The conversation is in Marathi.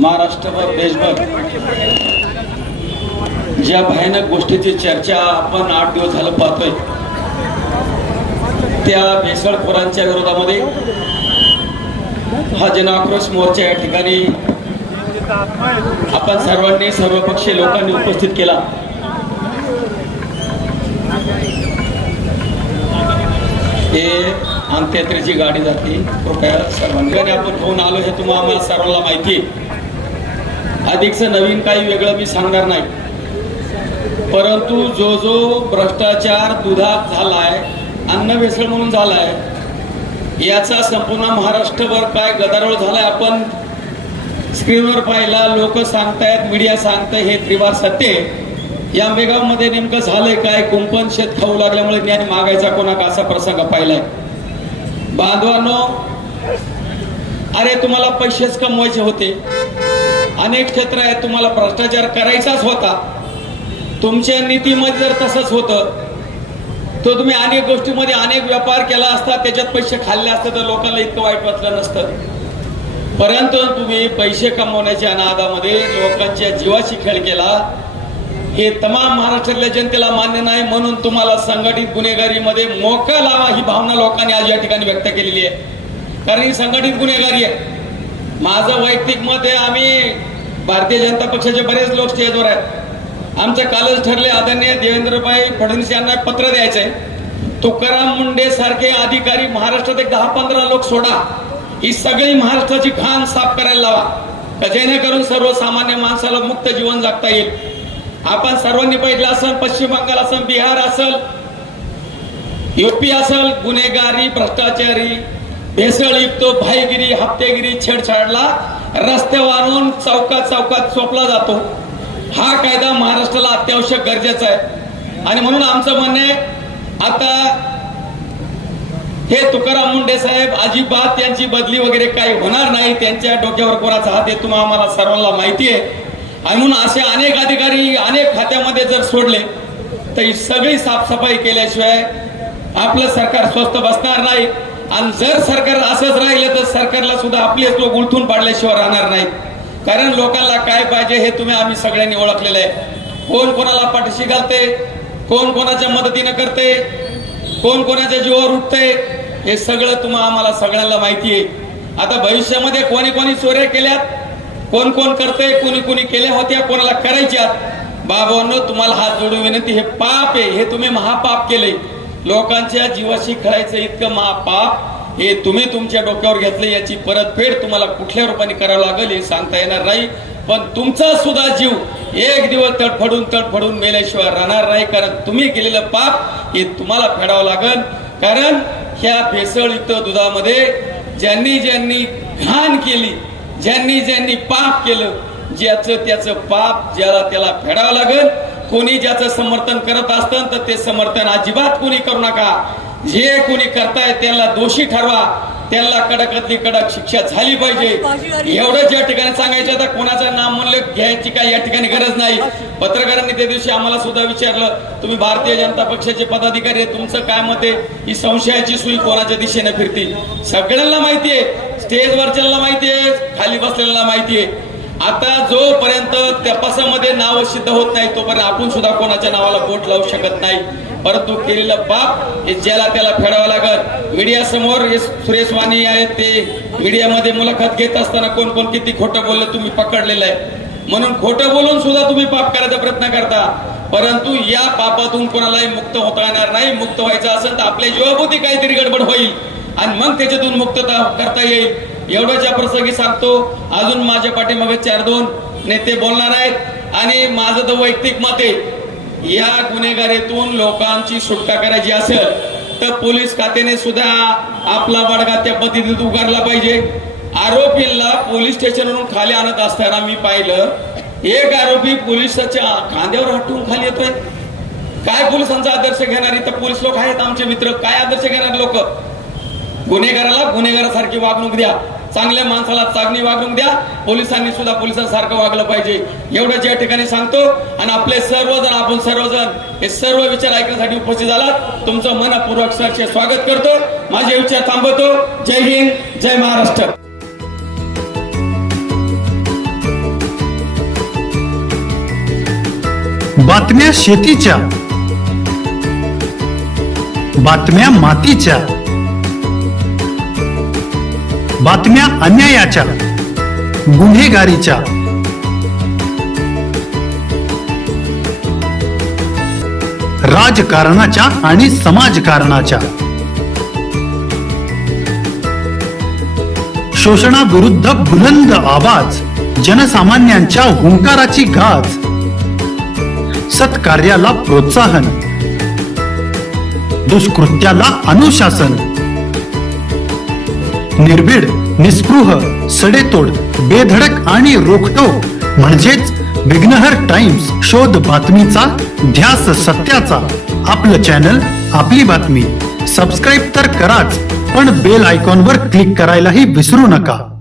महाराष्ट्रभर देशभर ज्या भयानक गोष्टीची चर्चा आपण 8 दिवस झालं पाहतोय, त्या भेसळखोरांच्या विरोधामध्ये हा जनआक्रोश मोर्चा या ठिकाणी आपण सर्वांनी, सर्वपक्षीय लोकांनी उपस्थित केला। हे अंत्ययात्रेची गाडी जाते, कृपया सर्वांनी आपण फोन आलो हे तुम्हाला आम्हाला सर्वांना माहिती आहे। अधिकचं नवीन काही वेगळं मी सांगणार नाही, परंतु जो भ्रष्टाचार दुधात झालाय, अन्न भेसळ म्हणून झालाय, याचा संपूर्ण महाराष्ट्रभर काय गदारोळ झालाय आपण स्क्रीनवर पाहिला। लोक सांगतायत, मीडिया सांगताय, हे त्रिवार सत्य। या आंबेगाव मध्ये नेमकं झालंय काय? कुंपण शेत खाऊ लागल्यामुळे ज्ञान मागायचा कोणा का असा प्रसंग पाहिलाय। बांधवांनो, अरे तुम्हाला पैसेच कमवायचे होते, अनेक क्षेत्र आहेत, तुम्हाला भ्रष्टाचार करायचाच होता। तुमच्या नीतीमध्ये जर तसंच होतं तर तुम्ही अनेक गोष्टीमध्ये अनेक व्यापार केला असता, त्याच्यात पैसे खाल्ले असते तर लोकांना इतकं वाईट वाटलं नसतं। परंतु तुम्ही पैसे कमवण्याच्या नादामध्ये लोकांच्या जीवाशी खेळ केला, हे तमाम महाराष्ट्रातल्या जनतेला मान्य नाही। म्हणून तुम्हाला संघटित गुन्हेगारीमध्ये मोका लावा ही भावना लोकांनी आज या ठिकाणी व्यक्त केलेली आहे, कारण ही संघटित गुन्हेगारी आहे। माझं वैयक्तिक मत आहे, आम्ही भारतीय जनता पक्षाचे बरेच लोक स्टेजवर आहेत। आमचं कालच ठरले, आदरणीय देवेंद्रभाई फडणवीस यांना पत्र द्यायचंय, तुकाराम मुंडे सारखे अधिकारी महाराष्ट्रात एक 10-15 लोक सोडा, ही सगळी महाराष्ट्राची घाण साफ करायला लावा, जेणेकरून सर्वसामान्य माणसाला मुक्त जीवन जगता येईल। आपण सर्वांनी पाहिलं असेल, पश्चिम बंगाल असेल, बिहार असेल, यूपी असेल, गुन्हेगारी, भ्रष्टाचारी, भेसळयुक्त, भाईगिरी, हप्तेगिरी, छेडछाडला रस्त्यावर आणून चौकात चौकात चोपला जातो। हा कायदा महाराष्ट्राला अत्यावश्यक गरजेचा आहे। आणि म्हणून आमचं म्हणणं आहे, आता हे तुकाराम मुंडे साहेब अजिबात त्यांची बदली वगैरे काही होणार नाही, त्यांच्या डोक्यावर कोणाचा हात आहे तुम्हाला आम्हाला सर्वांना माहिती आहे। आणि म्हणून असे अनेक अधिकारी अनेक खात्यामध्ये जर सोडले तर ही सगळी साफसफाई केल्याशिवाय आपलं सरकार स्वस्थ बसणार नाही। आणि जर सरकार असंच राहिलं तर सरकारला सुद्धा आपलेच लोक उलथून पाडल्याशिवाय राहणार नाहीत, कारण लोकांना काय पाहिजे हे तुम्ही आम्ही सगळ्यांनी ओळखलेलं आहे। कोण कोणाला पाठीशी घालते, कोण कोणाच्या मदतीने करते, कोण कोणाच्या जीवावर उठते, हे सगळं तुम्हाला आम्हाला सगळ्यांना माहिती आहे। आता भविष्यामध्ये कोणी कोणी चोऱ्या केल्यात, कोण कोण करते, कोणी कोणी केल्या होत्या, कोणाला करायच्यात, बाबांनो तुम्हाला हात जोडून विनंती, हे पाप आहे, हे तुम्ही महापाप केले। लोकांच्या जीवाशी खेळायचं इतकं महापाप हे तुम्ही तुमच्या डोक्यावर घेतले, याची परतफेड तुम्हाला कुठल्या रूपाने करावं लागेल हे सांगता येणार नाही। पण तुमचा सुद्धा जीव एक दिवस तडफडून मेल्याशिवाय राहणार नाही, कारण तुम्ही केलेलं पाप हे तुम्हाला फेडावं लागेल। कारण ह्या भेसळयुक्त दुधामध्ये ज्यांनी ज्यांनी घाण केली, ज्यांनी ज्यांनी पाप केलं, ज्याचं त्याचं पाप ज्याला त्याला फेडावं लागेल। कोणी ज्याचं समर्थन करत असतं तर ते समर्थन अजिबात कोणी करू नका। जे कोणी करताय त्यांना दोषी ठरवा, त्यांना कडकातली कडक शिक्षा झाली पाहिजे, एवढंच या ठिकाणी सांगायचं। तर कोणाचं नाम म्हणलं घ्यायची काय या ठिकाणी गरज नाही। पत्रकारांनी त्या दिवशी आम्हाला सुद्धा विचारलं, तुम्ही भारतीय जनता पक्षाचे पदाधिकारी आहे, तुमचं काय मत आहे, ही संशयाची सुई कोणाच्या दिशेने फिरती सगळ्यांना माहिती आहे, स्टेजवरच्यांना माहिती आहे, खाली बसलेल्यांना माहिती आहे। आता जोपर्यंत तपासामध्ये नाव सिद्ध होत नाही तोपर्यंत आपण सुद्धा कोणाच्या नावाला बोट लावू शकत नाही, परंतु केलेलं पाप हे ज्याला त्याला फेडावं लागल। मीडिया समोर हे सुरेश वाणी आहेत, ते मीडियामध्ये मुलाखत घेत असताना कोण कोण किती खोटं बोललं तुम्ही पकडलेलं आहे, म्हणून खोटं बोलून सुद्धा तुम्ही पाप करायचा प्रयत्न करता, परंतु या पापातून कोणालाही मुक्त होता येणार नाही। मुक्त व्हायचं असेल तर आपल्या जीवाभोवती काहीतरी गडबड होईल आणि मग त्याच्यातून मुक्तता करता येईल। एवढ्याच्या प्रसंगी सांगतो, अजून माझ्या पाठीमागे 4-2 नेते बोलणार आहेत आणि माझं तर वैयक्तिक मत आहे, या गुन्हेगारीतून लोकांची सुटका करायची असेल तर पोलीस खात्याने सुद्धा आपला बडगा त्या पद्धतीत उगारला पाहिजे। आरोपीला पोलीस स्टेशनवरून खाली आणत असताना मी पाहिलं, एक आरोपी पोलिसाच्या खांद्यावर हटून खाली येतोय। काय पोलिसांचा आदर्श घेणारी तर पोलीस लोक आहेत आमचे मित्र, काय आदर्श घेणार लोक? गुन्हेगाराला गुन्हेगारासारखी वागणूक द्या, चांगल्या माणसाला चांगली वागणूक द्या, पोलिसांनी सुद्धा पोलिसांसारखं वागलं पाहिजे, एवढंच या ठिकाणी सांगतो। आणि आपले सर्वजण, आपण सर्वजण हे सर्व विचार ऐकण्यासाठी उपस्थित झालात, तुमचं मनपूर्वक स्वागत करतो, माझे विचार थांबवतो। जय हिंद, जय महाराष्ट्र। बातम्या शेतीच्या, बातम्या मातीच्या, बातम्या अन्यायाच्या, गुन्हेगारीच्या, राजकारणाच्या आणि समाजकारणाच्या, शोषणाविरुद्ध बुलंद आवाज, जनसामान्यांच्या हुंकाराची गाज, सत्कार्याला प्रोत्साहन, दुष्कृत्याला अनुशासन, निर्भीड, निस्पृह, सडेतोड, बेधडक आणि रोखटोक म्हणजेच विघ्नहर टाइम्स. शोध बातमीचा, ध्यास सत्याचा. आपलं चॅनल, आपली बातमी. सबस्क्राईब तर कराच, पण बेल आयकॉनवर क्लिक करायलाही विसरू नका.